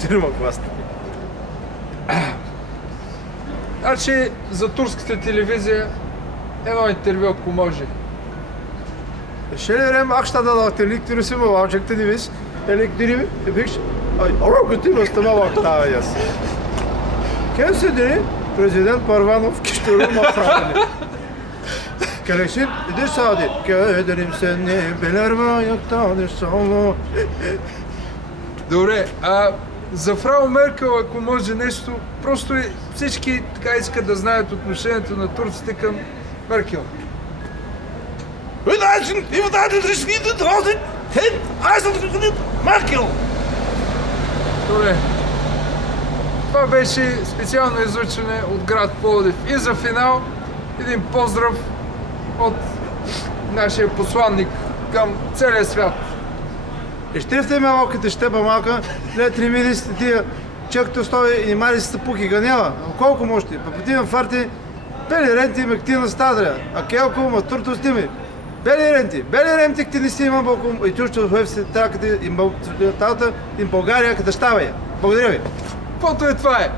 4 класа. Значи за турската телевизия едно интервю, ако може. Ще ли време, ах ще дадохте електрио си малчък, не виж, електрио, виж, ай, рокотино стама вахтава яс. Кем седи президент Първанов кищуру мафрали. Келешин, идиш сади, кедерим се не белерва, яктане само. Добре, за фрау Меркел, ако може нещо, просто всички така искат да знаят отношението на турците към Меркел. Добре. Това беше специално излъчване от град Пловдив. И за финал един поздрав от нашия посланник към целия свят. И ще в малките щепа малка, след 3 месеца тия чакто стои и мари се пуки ганела. Колко можете? Папативам фарти, бели ренти ме ктина стадря, а келко ма турто стими. Бели ренти ктини си имам балком и чушто в се тракате им България къде щава я. Благодаря ви. Каквото е това е.